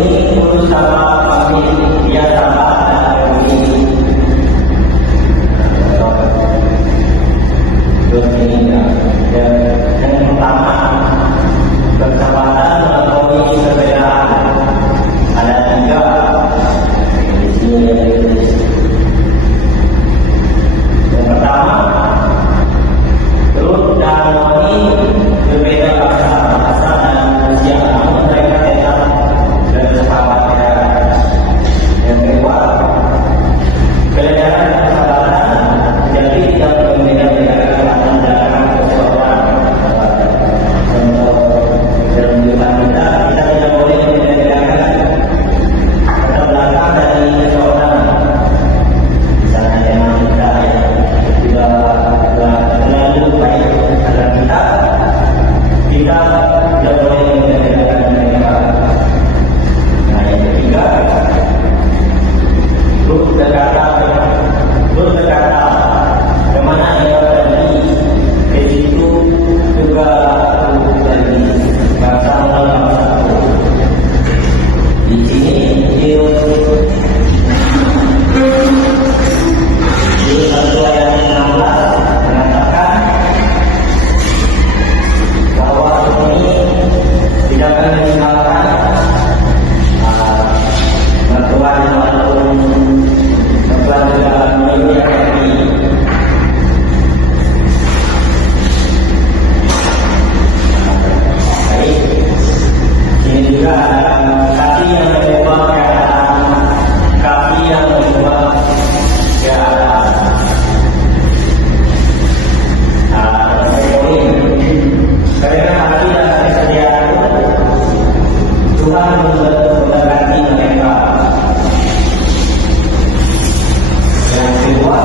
ini urus sama kami, dia sabar dan begini. Yang pertama, kesabaran melampaui perbedaan. Ada tiga. Yang pertama, Lut dan Naomi berbeda bahasa dan usia, namun mereka tetap bersahabat. Yang kedua, kelengaran dan kesabaran jadi tidak berbeda-beda antara seseorang. Dalam kehidupan kita tidak boleh membedakan latar belakang dari seseorang. Misalnya memang kita sudah terlalu baik agar kita tidak boleh membedakan mereka. Nah, yang ketiga, Lut berkata kemana ia pergi, di situ juga aku pergi. Bangsa orang bangsaku. Di sini di satu ayat 16 mengatakan bahwa ini tidak akan meninggalkan mertua ataupun mertua juga miliknya kami. Baik, ini juga kaki yang mengubah keadaan, kaki yang mengubah keadaan. Karena hati dan kesediaan Tuhan mengganti mereka. Yang kedua,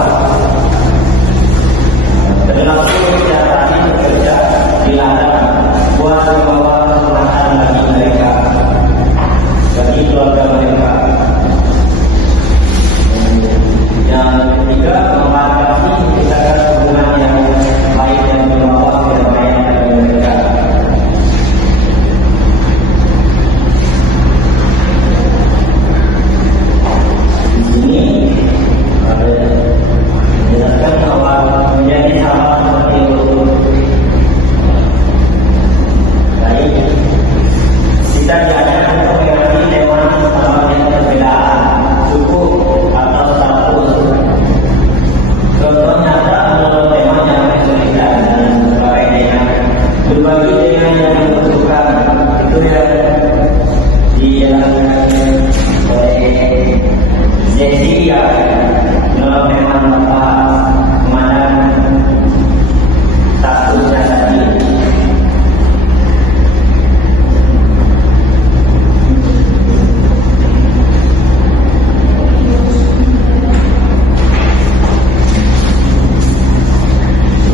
berlaku setiap hari bekerja di ladang buat membawa keselamatan bagi mereka, bagi keluarga mereka. Yang ketiga, membatasi menciptakan hubungan yang baik dan membawa kedamaian bagi mereka. Di sini menjelaskan bahwa menjadi sahabat seperti itu. Baik, kita diajarkan untuk mengerti tema sahabat yang perbedaan, suku atau status. Contoh nyata dalam tema yang berbeda dan sebagainya. Berbagi dengan yang membutuhkan, itu yang dijelaskan oleh Zekia dalam tema kemana statusnya tadi.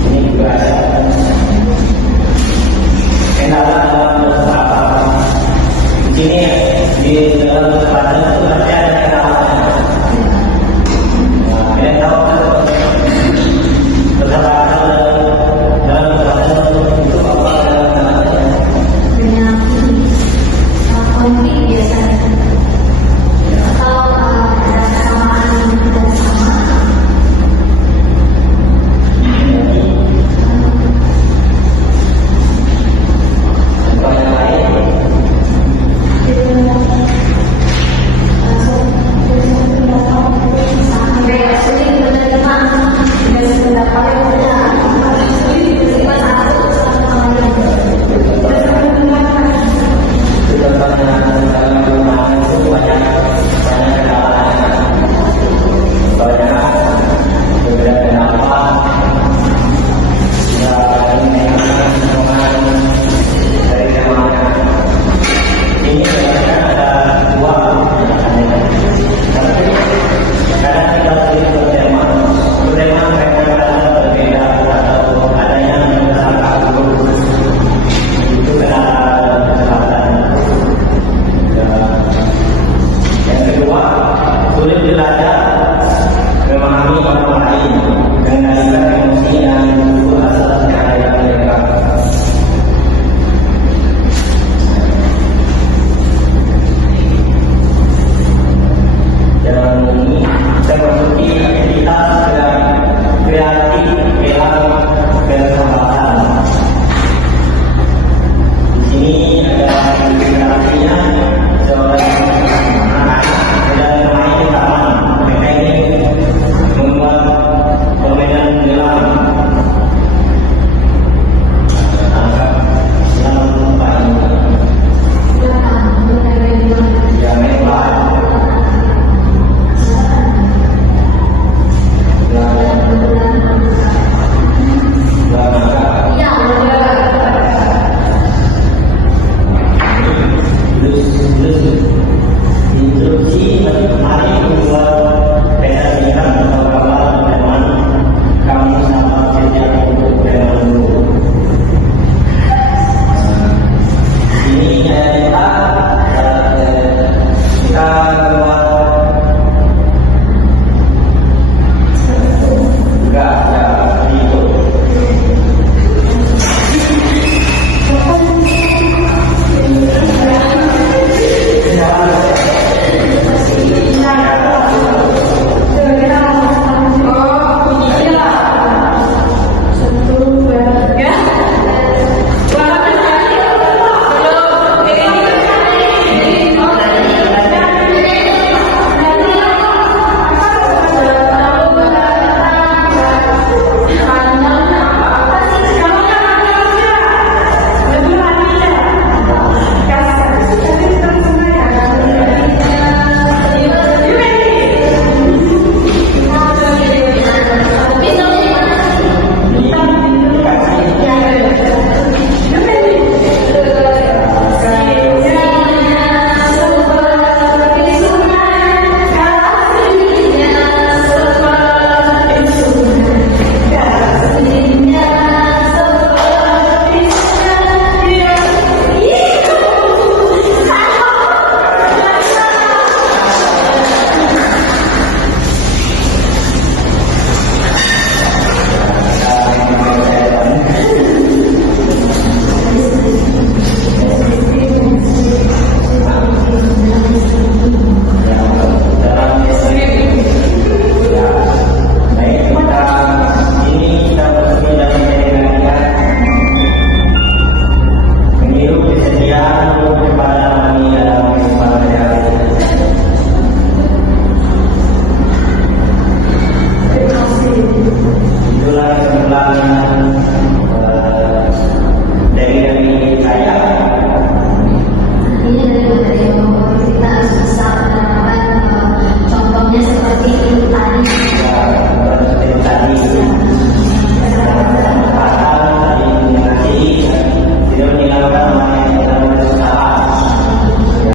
Ini juga ada kendala dalam bersahabat. Di sini di dalam bersahabat itu pasti ada kendalanya. Kalian tahu kan bersahabat dalam bersahabat itu apa kendalanya? Dengan konflik biasanya atau ada kesamaan yang tidak sama. Contoh yang lain, contohnya dalam sendiri.